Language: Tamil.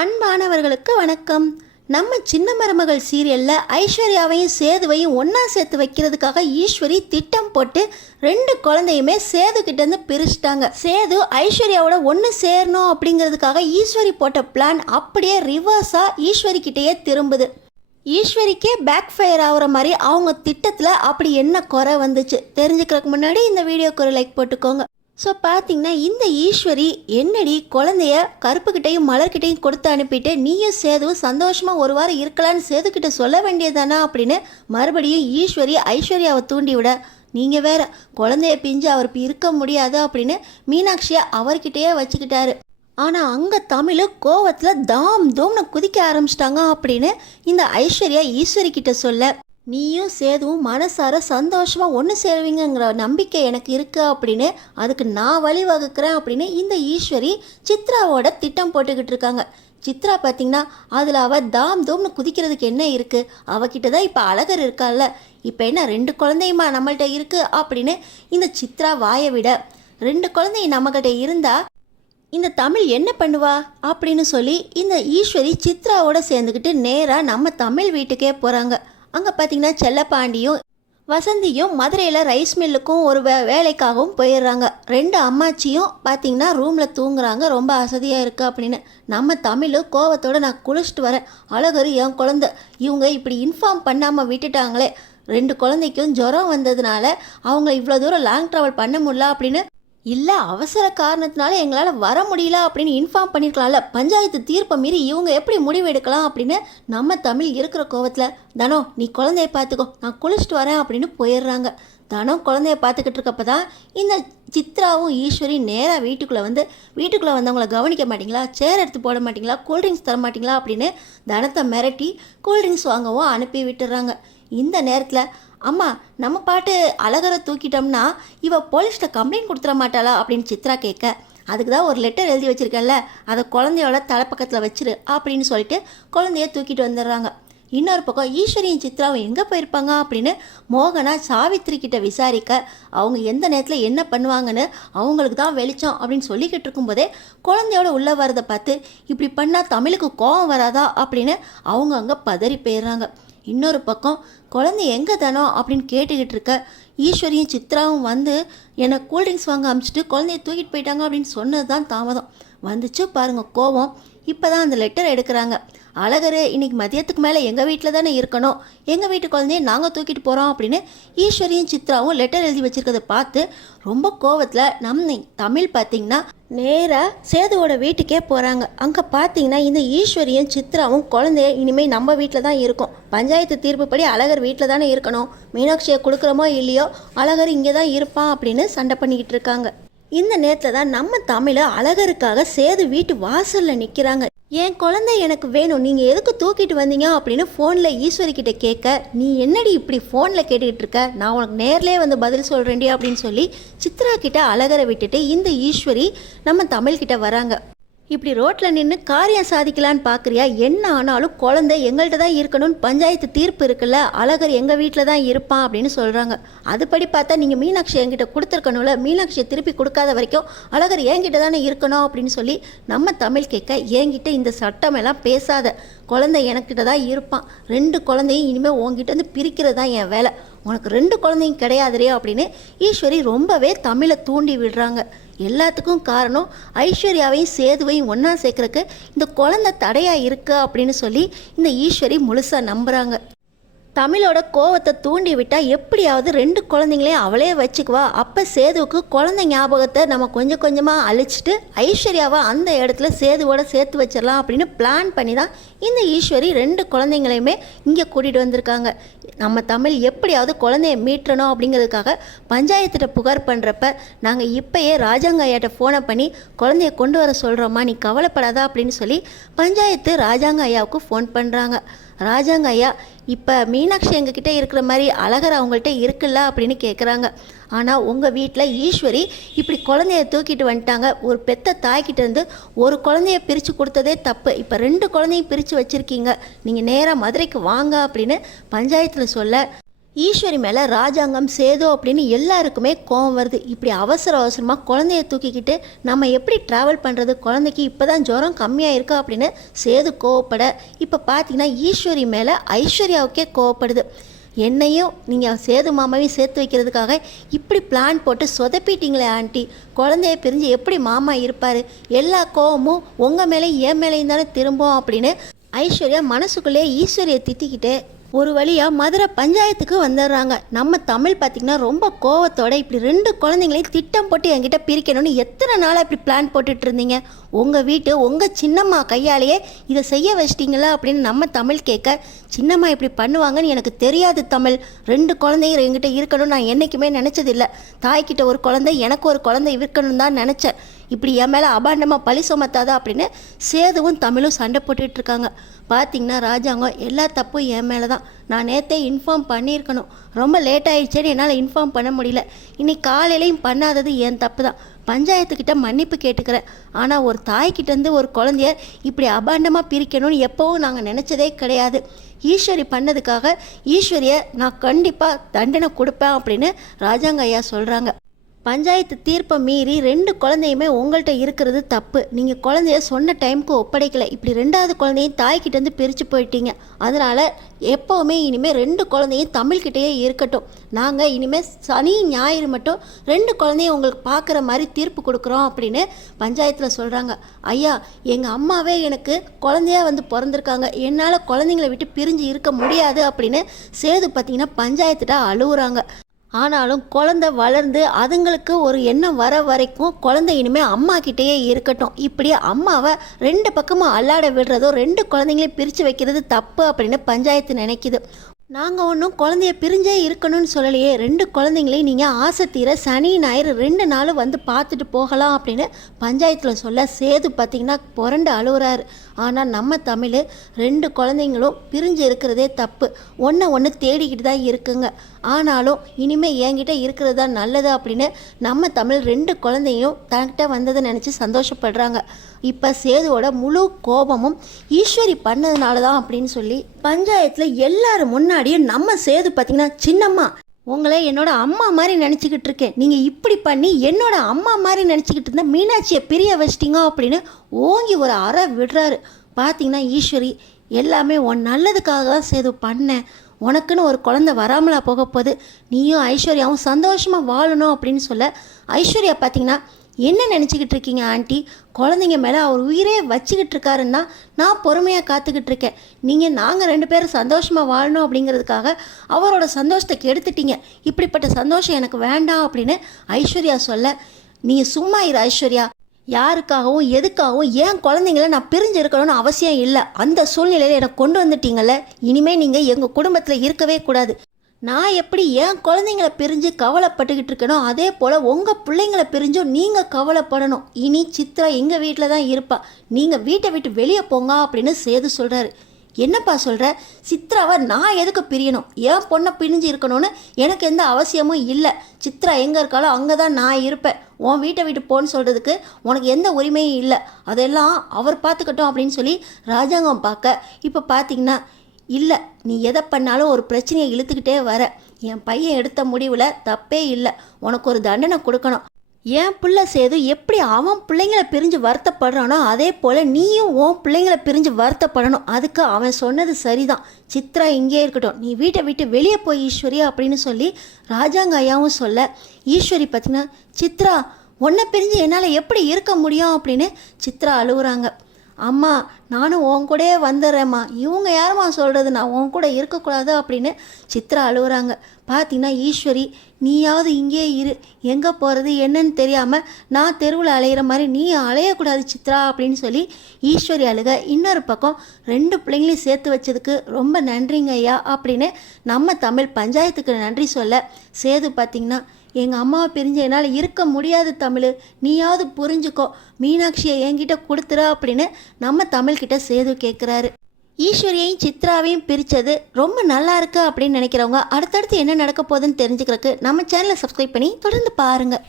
அன்பானவர்களுக்கு வணக்கம். நம்ம சின்ன மருமகள் சீரியலில் ஐஸ்வர்யாவையும் சேதுவையும் ஒன்றா சேர்த்து வைக்கிறதுக்காக ஈஸ்வரி திட்டம் போட்டு 2 குழந்தையுமே சேது கிட்டேருந்து பிரிச்சுட்டாங்க. சேது ஐஸ்வர்யாவோட ஒன்று சேரணும் அப்படிங்கிறதுக்காக ஈஸ்வரி போட்ட பிளான் அப்படியே ரிவர்ஸாக ஈஸ்வரி கிட்டேயே திரும்புது. ஈஸ்வரிக்கே பேக் ஃபயர் ஆகுற மாதிரி அவங்க திட்டத்தில் அப்படி என்ன குறை வந்துச்சு தெரிஞ்சுக்கிறதுக்கு முன்னாடி இந்த வீடியோக்கு ஒரு லைக் போட்டுக்கோங்க. ஸோ பார்த்தீங்கன்னா இந்த ஈஸ்வரி என்னடி குழந்தைய கருப்புக்கிட்டையும் மலர்கிட்டையும் கொடுத்து அனுப்பிட்டு நீயும் சேதுவும் சந்தோஷமாக ஒரு வாரம் இருக்கலான்னு சேதுக்கிட்ட சொல்ல வேண்டியதானா அப்படின்னு மறுபடியும் ஈஸ்வரி ஐஸ்வர்யாவை தூண்டி விட, நீங்கள் வேற குழந்தைய பிஞ்சு அவருக்கு இருக்க முடியாது அப்படின்னு மீனாட்சியை அவர்கிட்டயே வச்சுக்கிட்டாரு. ஆனால் அங்கே தமிழ் கோவத்தில் தாம் தூம்னு குதிக்க ஆரம்பிச்சிட்டாங்க அப்படின்னு இந்த ஐஸ்வர்யா ஈஸ்வரி கிட்ட சொல்ல, நீயும் சேதுவும் மனசார சந்தோஷமாக ஒன்று சேருவீங்கிற நம்பிக்கை எனக்கு இருக்குது அப்படின்னு அதுக்கு நான் வழிவகுக்கிறேன் அப்படின்னு இந்த ஈஸ்வரி சித்ராவோட திட்டம் போட்டுக்கிட்டு இருக்காங்க. சித்ரா பார்த்திங்கன்னா அதில் அவள் தாம் தூம்னு குதிக்கிறதுக்கு என்ன இருக்குது, அவகிட்ட தான் இப்போ அழகர் இருக்கால, இப்போ என்ன 2 குழந்தையுமா நம்மள்கிட்ட இருக்குது அப்படின்னு இந்த சித்ரா வாயை விட, 2 குழந்தை நம்மகிட்ட இருந்தால் இந்த தமிழ் என்ன பண்ணுவா அப்படின்னு சொல்லி இந்த ஈஸ்வரி சித்ராவோட சேர்ந்துக்கிட்டு நேராக நம்ம தமிழ் வீட்டுக்கே போகிறாங்க. அங்கே பார்த்தீங்கன்னா செல்லப்பாண்டியும் வசந்தியும் மதுரையில் ரைஸ் மில்லுக்கும் ஒரு வேலைக்காகவும் போயிடுறாங்க. 2 அம்மாச்சியும் பார்த்தீங்கன்னா ரூமில் தூங்குறாங்க, ரொம்ப அசதியாக இருக்குது அப்படின்னு. நம்ம தமிழ் கோவத்தோடு நான் குளிச்சுட்டு வரேன், அழகரு என் குழந்தை, இவங்க இப்படி இன்ஃபார்ம் பண்ணாமல் விட்டுட்டாங்களே, 2 குழந்தைக்கும் ஜுரம் வந்ததுனால அவங்க இவ்வளோ தூரம் லாங் ட்ராவல் பண்ண முடியல அப்படின்னு, இல்லை அவசர காரணத்தினால எங்களால் வர முடியல அப்படின்னு இன்ஃபார்ம் பண்ணியிருக்கலாம்ல, பஞ்சாயத்து தீர்ப்பை மீறி இவங்க எப்படி முடிவு எடுக்கலாம் அப்படின்னு நம்ம தமிழ் இருக்கிற கோவத்தில், தனோ நீ குழந்தைய பார்த்துக்கோ நான் குளிச்சுட்டு வரேன் அப்படின்னு போயிடுறாங்க. தனம் குழந்தைய பார்த்துக்கிட்டு இருக்கப்போ தான் இந்த சித்ராவும் ஈஸ்வரி நேராக வீட்டுக்குள்ளே வந்தவங்கள கவனிக்க மாட்டிங்களா, சேர் எடுத்து போட மாட்டிங்களா, கூல்ட்ரிங்க்ஸ் தர மாட்டிங்களா அப்படின்னு தனத்தை மிரட்டி கூல்ட்ரிங்க்ஸ் வாங்கவும் அனுப்பி விட்டுறாங்க. இந்த நேரத்தில் அம்மா நம்ம பாட்டு அழகரை தூக்கிட்டோம்னா இவ போலீஸ்கிட்ட கம்ப்ளைண்ட் கொடுத்துட மாட்டாளா அப்படின்னு சித்ரா கேட்க, அதுக்கு தான் ஒரு லெட்டர் எழுதி வச்சுருக்கேன்ல, அதை குழந்தையோட தலைப்பக்கத்தில் வச்சிரு அப்படின்னு சொல்லிட்டு குழந்தைய தூக்கிட்டு வந்துடுறாங்க. இன்னொரு பக்கம் ஈஸ்வரியும் சித்ராவும் எங்கே போயிருப்பாங்க அப்படின்னு மோகனா சாவித்திரி கிட்ட விசாரிக்க, அவங்க எந்த நேரத்தில் என்ன பண்ணுவாங்கன்னு அவங்களுக்கு தான் வெளிச்சம் அப்படின்னு சொல்லிக்கிட்டு இருக்கும்போதே குழந்தையோட உள்ளே வரதை பார்த்து, இப்படி பண்ணால் தமிழுக்கு கோபம் வராதா அப்படின்னு அவங்க அங்கே பதறி போயிடுறாங்க. இன்னொரு பக்கம் குழந்தை எங்கே தானோ அப்படின்னு கேட்டுக்கிட்டு இருக்க, ஈஸ்வரியும் சித்ராவும் வந்து என்னை கூல்ட்ரிங்க்ஸ் வாங்க அனுப்பிச்சிட்டு குழந்தைய தூக்கிட்டு போயிட்டாங்க அப்படின்னு சொன்னது தான் தாமதம் வந்துச்சு பாருங்கள் கோவம். இப்போ தான் அந்த லெட்டர் எடுக்கிறாங்க. அழகரு இன்னைக்கு மதியத்துக்கு மேலே எங்கள் வீட்டில் தானே இருக்கணும், எங்கள் வீட்டு குழந்தைய நாங்கள் தூக்கிட்டு போகிறோம் அப்படின்னு ஈஸ்வரியும் சித்ராவும் லெட்டர் எழுதி வச்சுருக்கதை பார்த்து ரொம்ப கோவத்தில் நம்ம தமிழ் பார்த்திங்கன்னா நேராக சேதுவோட வீட்டுக்கே போகிறாங்க. அங்கே பார்த்தீங்கன்னா இந்த ஈஸ்வரியும் சித்ராவும் குழந்தைய இனிமேல் நம்ம வீட்டில் தான் இருக்கும், பஞ்சாயத்து தீர்ப்புப்படி அழகர் வீட்டில் தானே இருக்கணும், மீனாட்சியை கொடுக்குறோமோ இல்லையோ அழகர் இங்கே தான் இருப்பான் அப்படின்னு சண்டை பண்ணிக்கிட்டு இருக்காங்க. இந்த நேரத்தில் தான் நம்ம தமிழ் அழகருக்காக சேது வீட்டு வாசலில் நிற்கிறாங்க. என் குழந்தை எனக்கு வேணும், நீங்கள் எதுக்கு தூக்கிட்டு வந்தீங்க அப்படின்னு ஃபோனில் ஈஸ்வரி கிட்ட கேட்க, நீ என்னடி இப்படி ஃபோனில் கேட்டுக்கிட்டு இருக்க, நான் உனக்கு நேர்லேயே வந்து பதில் சொல்கிறேன்டி அப்படின்னு சொல்லி சித்ரா கிட்ட அழகரை விட்டுட்டு இந்த ஈஸ்வரி நம்ம தமிழ்கிட்ட வராங்க. இப்படி ரோட்டில் நின்று காரியம் சாதிக்கலான்னு பார்க்குறியா, என்ன ஆனாலும் குழந்தை எங்கள்கிட்ட தான் இருக்கணும்னு பஞ்சாயத்து தீர்ப்பு இருக்குல்ல, அழகர் எங்கள் வீட்டில் தான் இருப்பான் அப்படின்னு சொல்கிறாங்க. அதுபடி பார்த்தா நீங்கள் மீனாட்சி என்கிட்ட கொடுத்துருக்கணும்ல, மீனாட்சியை திருப்பி கொடுக்காத வரைக்கும் அழகர் என்கிட்ட தானே இருக்கணும் அப்படின்னு சொல்லி நம்ம தமிழ் கேட்க, என்கிட்ட இந்த சட்டமெல்லாம் பேசாத, குழந்தை எனக்கிட்ட தான் இருப்பான், 2 குழந்தையும் இனிமேல் உங்ககிட்ட வந்து பிரிக்கிறது தான் என் வேலை, உனக்கு 2 குழந்தையும் கிடையாதுரே அப்படின்னு ஈஸ்வரி ரொம்பவே தமிழை தூண்டி விடுறாங்க. எல்லாத்துக்கும் காரணம் ஐஸ்வர்யாவையும் சேதுவையும் ஒன்றா சேர்க்கறக்கு இந்த குழந்தை தடையாக இருக்கு அப்படின்னு சொல்லி இந்த ஈஸ்வரி முழுசாக நம்புகிறாங்க. தமிழோட கோவத்தை தூண்டி விட்டால் எப்படியாவது 2 குழந்தைங்களையும் அவளே வச்சுக்குவா, அப்போ சேதுவுக்கு குழந்தை ஞாபகத்தை நம்ம கொஞ்சம் கொஞ்சமாக அழிச்சிட்டு ஐஸ்வர்யாவை அந்த இடத்துல சேதுவோட சேர்த்து வச்சிடலாம் அப்படின்னு பிளான் பண்ணி தான் இந்த ஈஸ்வரி 2 குழந்தைங்களையுமே இங்கே கூட்டிகிட்டு வந்திருக்காங்க. நம்ம தமிழ் எப்படியாவது குழந்தைய மீட்டணும் அப்படிங்கிறதுக்காக பஞ்சாயத்திட்ட புகார் பண்ணுறப்ப, நாங்கள் இப்போயே ராஜாங்க ஐயாட்ட ஃபோனை பண்ணி குழந்தைய கொண்டு வர சொல்கிறோம்மா, நீ கவலைப்படாதா அப்படின்னு சொல்லி பஞ்சாயத்து ராஜாங்க ஐயாவுக்கு ஃபோன் பண்ணுறாங்க. ராஜாங்க ஐயா இப்போ மீனாட்சி எங்ககிட்ட இருக்கிற மாதிரி அழகர் அவங்கள்ட்ட இருக்குல்ல அப்படின்னு கேட்குறாங்க. ஆனால் உங்கள் வீட்டில் ஈஸ்வரி இப்படி குழந்தைய தூக்கிட்டு வந்துட்டாங்க, ஒரு பெத்த தாய்கிட்டேருந்து ஒரு குழந்தைய பிரித்து கொடுத்ததே தப்பு, இப்போ 2 குழந்தையும் பிரித்து வச்சுருக்கீங்க, நீங்கள் நேராக மதுரைக்கு வாங்க அப்படின்னு பஞ்சாயத்தில் சொல்ல, ஈஸ்வரி மேலே ராஜாங்கம் சேது அப்படின்னு எல்லாருக்குமே கோவம் வருது. இப்படி அவசர அவசரமாக குழந்தைய தூக்கிக்கிட்டு நம்ம எப்படி ட்ராவல் பண்ணுறது, குழந்தைக்கு இப்போ தான் ஜுரம் கம்மியாக இருக்கா அப்படின்னு சேது கோவப்பட, இப்போ பார்த்தீங்கன்னா ஈஸ்வரி மேலே ஐஸ்வர்யாவுக்கே கோவப்படுது. என்னையும் நீங்கள் சேது மாமாவையும் சேர்த்து வைக்கிறதுக்காக இப்படி பிளான் போட்டு சொதப்பிட்டீங்களே ஆண்டி, குழந்தைய பிரிஞ்சு எப்படி மாமா இருப்பார், எல்லா கோவமும் உங்கள் மேலேயும் என் மேலேயும் தானே திரும்பும் அப்படின்னு ஐஸ்வர்யா மனசுக்குள்ளே ஈஸ்வரியை திட்டிக்கிட்டே ஒரு வழியாக மதுரை பஞ்சாயத்துக்கு வந்துடுறாங்க. நம்ம தமிழ் பார்த்திங்கன்னா ரொம்ப கோவத்தோட இப்படி 2 குழந்தைங்களையும் திட்டம் போட்டு என்கிட்ட பிரிக்கணும்னு எத்தனை நாளாக இப்படி பிளான் போட்டுட்டு இருந்தீங்க, உங்கள் வீட்டு உங்கள் சின்னம்மா கையாலேயே இதை செய்ய வச்சிட்டிங்களா அப்படின்னு நம்ம தமிழ் கேட்க, சின்னம்மா இப்படி பண்ணுவாங்கன்னு எனக்கு தெரியாது தமிழ், 2 குழந்தைங்க என்கிட்ட இருக்கணும்னு நான் என்றைக்குமே நினச்சதில்லை, தாய்கிட்ட ஒரு குழந்தை எனக்கு ஒரு குழந்தை இருக்கணும்னு தான் நினச்சேன், இப்படி என் மேலே அபாண்டமாக பழி சுமத்தாதா அப்படின்னு சேதுவும் தமிழும் சண்டை போட்டுட்ருக்காங்க. பார்த்திங்கன்னா ராஜாங்கம் எல்லா தப்பும் என் மேலே தான், நான் நேற்றே இன்ஃபார்ம் பண்ணியிருக்கணும், ரொம்ப லேட் ஆகிடுச்சேன்னு என்னால் இன்ஃபார்ம் பண்ண முடியல, இன்னைக்கு காலையிலையும் பண்ணாதது என் தப்பு தான், பஞ்சாயத்துக்கிட்ட மன்னிப்பு கேட்டுக்கிறேன், ஆனால் ஒரு தாய்கிட்டேருந்து ஒரு குழந்தைய இப்படி அபாண்டமாக பிரிக்கணும்னு எப்போவும் நாங்கள் நினச்சதே கிடையாது, ஈஸ்வரி பண்ணதுக்காக ஈஸ்வரியை நான் கண்டிப்பாக தண்டனை கொடுப்பேன் அப்படின்னு ராஜாங்க ஐயா சொல்கிறாங்க. பஞ்சாயத்து தீர்ப்பை மீறி 2 குழந்தையுமே உங்கள்கிட்ட இருக்கிறது தப்பு, நீங்கள் குழந்தைய சொன்ன டைமுக்கு ஒப்படைக்கலை, இப்படி 2வது குழந்தையும் தாய்கிட்டேருந்து பிரித்து போயிட்டீங்க, அதனால் எப்போவுமே இனிமேல் 2 குழந்தையும் தமிழ்கிட்டேயே இருக்கட்டும், நாங்கள் இனிமேல் சனி ஞாயிறு மட்டும் 2 குழந்தையும் உங்களுக்கு பார்க்குற மாதிரி தீர்ப்பு கொடுக்குறோம் அப்படின்னு பஞ்சாயத்தில் சொல்கிறாங்க. ஐயா, எங்கள் அம்மாவே எனக்கு குழந்தையாக வந்து பிறந்திருக்காங்க, என்னால் குழந்தைங்களை விட்டு பிரிஞ்சு இருக்க முடியாது அப்படின்னு சேது பார்த்திங்கன்னா பஞ்சாயத்துட்ட அழுகுறாங்க. ஆனாலும் குழந்தை வளர்ந்து அதுங்களுக்கு ஒரு எண்ணம் வர வரைக்கும் குழந்தை இனிமேல் அம்மா கிட்டேயே இருக்கட்டும், இப்படி அம்மாவை 2 பக்கமும் அல்லாட விடுறதோ 2 குழந்தைங்களையும் பிரித்து வைக்கிறது தப்பு அப்படின்னு பஞ்சாயத்து நினைக்குது. நாங்கள் ஒன்றும் குழந்தைய பிரிஞ்சே இருக்கணும்னு சொல்லலையே, 2 குழந்தைங்களையும் நீங்கள் ஆசை தீர சனி ஞாயிறு 2 நாளும் வந்து பார்த்துட்டு போகலாம் அப்படின்னு பஞ்சாயத்தில் சொல்ல சேது பார்த்திங்கன்னா புரண்டு அழுகுறாரு. ஆனால் நம்ம தமிழ் 2 குழந்தைங்களும் பிரிஞ்சு இருக்கிறதே தப்பு, ஒன்று தேடிக்கிட்டு தான் இருக்குங்க, ஆனாலும் இனிமேல் என்கிட்ட இருக்கிறது தான் நல்லது அப்படின்னு நம்ம தமிழ் 2 குழந்தையும் தன்கிட்ட வந்ததை நினச்சி சந்தோஷப்படுறாங்க. இப்போ சேதுவோட முழு கோபமும் ஈஸ்வரி பண்ணதுனால தான் அப்படின்னு சொல்லி பஞ்சாயத்தில் எல்லாரும் முன்னாடியும் நம்ம சேது பார்த்திங்கன்னா, சின்னம்மா உங்களை என்னோட அம்மா மாதிரி நினச்சிக்கிட்டு இருக்கேன், நீங்கள் இப்படி பண்ணி என்னோட அம்மா மாதிரி நினச்சிக்கிட்டு இருந்தால் மீனாட்சியை பிரிய வச்சிட்டிங்க அப்படின்னு ஓங்கி ஒரு அறை விடுறாரு. பார்த்திங்கன்னா ஈஸ்வரி, எல்லாமே உன் நல்லதுக்காக தான் சேது பண்ணேன், உனக்குன்னு ஒரு குழந்தை வராமலா போக போகுது, நீயும் ஐஸ்வர்யாவும் சந்தோஷமாக வாழணும் அப்படின்னு சொல்ல, ஐஸ்வர்யா பார்த்திங்கன்னா, என்ன நினச்சிக்கிட்டு இருக்கீங்க ஆண்டி, குழந்தைங்க மேலே அவர் உயிரே வச்சுக்கிட்டு இருக்காருன்னா நான் பொறுமையாக காத்துக்கிட்டு இருக்கேன், நாங்கள் 2 பேரும் சந்தோஷமாக வாழணும் அப்படிங்கிறதுக்காக அவரோட சந்தோஷத்தை கெடுத்துட்டீங்க, இப்படிப்பட்ட சந்தோஷம் எனக்கு வேண்டாம் அப்படின்னு ஐஸ்வர்யா சொல்ல, நீங்கள் சும்மா இரு ஐஸ்வர்யா, யாருக்காகவும் எதுக்காகவும் ஏன் குழந்தைங்கள நான் பிரிஞ்சு இருக்கணும்னு அவசியம் இல்லை, அந்த சூழ்நிலையில் எனக்கு கொண்டு வந்துட்டீங்கல்ல, இனிமேல் நீங்கள் எங்கள் குடும்பத்தில் இருக்கவே கூடாது, நான் எப்படி என் குழந்தைங்கள பிரிஞ்சு கவலைப்பட்டுக்கிட்டு இருக்கனோ அதே போல் உங்கள் பிள்ளைங்களை பிரிஞ்சும் நீங்கள் கவலைப்படணும், இனி சித்ரா எங்கள் வீட்டில் தான் இருப்பா, நீங்கள் வீட்டை விட்டு வெளியே போங்க அப்படின்னு சேது சொல்கிறாரு. என்னப்பா சொல்கிற, சித்ராவை நான் எதுக்கு பிரியணும், என் பொண்ணை பிரிஞ்சு இருக்கணும்னு எனக்கு எந்த அவசியமும் இல்லை, சித்ரா எங்கே இருக்காளோ அங்கே தான் நான் இருப்பேன், உன் வீட்டை விட்டு போன்னு சொல்கிறதுக்கு உனக்கு எந்த உரிமையும் இல்லை, அதெல்லாம் அவர் பார்த்துக்கட்டும் அப்படின்னு சொல்லி ராஜாங்கம் பார்க்க, இப்போ பார்த்திங்கன்னா, இல்லை நீ எதை பண்ணாலும் ஒரு பிரச்சனையை இழுத்துக்கிட்டே வர, என் பையன் எடுத்த முடிவில் தப்பே இல்லை, உனக்கு ஒரு தண்டனை கொடுக்கணும், என் பிள்ளை சேது எப்படி அவன் பிள்ளைங்களை பிரிஞ்சு வருத்தப்படுறானோ அதே போல் நீயும் உன் பிள்ளைங்களை பிரிஞ்சு வருத்தப்படணும், அதுக்கு அவன் சொன்னது சரிதான், சித்ரா இங்கே இருக்கட்டும், நீ வீட்டை விட்டு வெளியே போய் ஈஸ்வரி அப்படின்னு சொல்லி ராஜாங்க ஐயாவும் சொல்ல, ஈஸ்வரி பார்த்திங்கன்னா, சித்ரா உன்னை பிரிஞ்சு என்னால் எப்படி இருக்க முடியும் அப்படின்னு சித்ரா அழுகுறாங்க. அம்மா நானும் உன் கூடயே வந்துடுறேம்மா, இவங்க யாரும்மா சொல்கிறது நான் உன் கூட இருக்கக்கூடாது அப்படின்னு சித்ரா அழுகுறாங்க. பார்த்திங்கன்னா ஈஸ்வரி, நீயாவது இங்கே இரு, எங்கே போகிறது என்னன்னு தெரியாமல் நான் தெருவில் அலையிற மாதிரி நீ அலையக்கூடாது சித்ரா அப்படின்னு சொல்லி ஈஸ்வரி அழுக, இன்னொரு பக்கம் 2 பிள்ளைங்களையும் சேர்த்து வச்சதுக்கு ரொம்ப நன்றிங்க ஐயா அப்படின்னு நம்ம தமிழ் பஞ்சாயத்துக்கு நன்றி சொல்ல, சேது பார்த்திங்கன்னா, எங்கள் அம்மாவை பிரிஞ்சு என்னால் இருக்க முடியாது தமிழ், நீயாவது புரிஞ்சுக்கோ, மீனாட்சியை என்கிட்ட கொடுத்துற அப்படின்னு நம்ம தமிழ்கிட்ட சேது கேட்குறாரு. ஈஸ்வரியையும் சித்ராவையும் பிரித்தது ரொம்ப நல்லா இருக்கு அப்படின்னு நினைக்கிறவங்க அடுத்தடுத்து என்ன நடக்க போகுதுன்னு தெரிஞ்சுக்கிறதுக்கு நம்ம சேனலை சப்ஸ்கிரைப் பண்ணி தொடர்ந்து பாருங்கள்.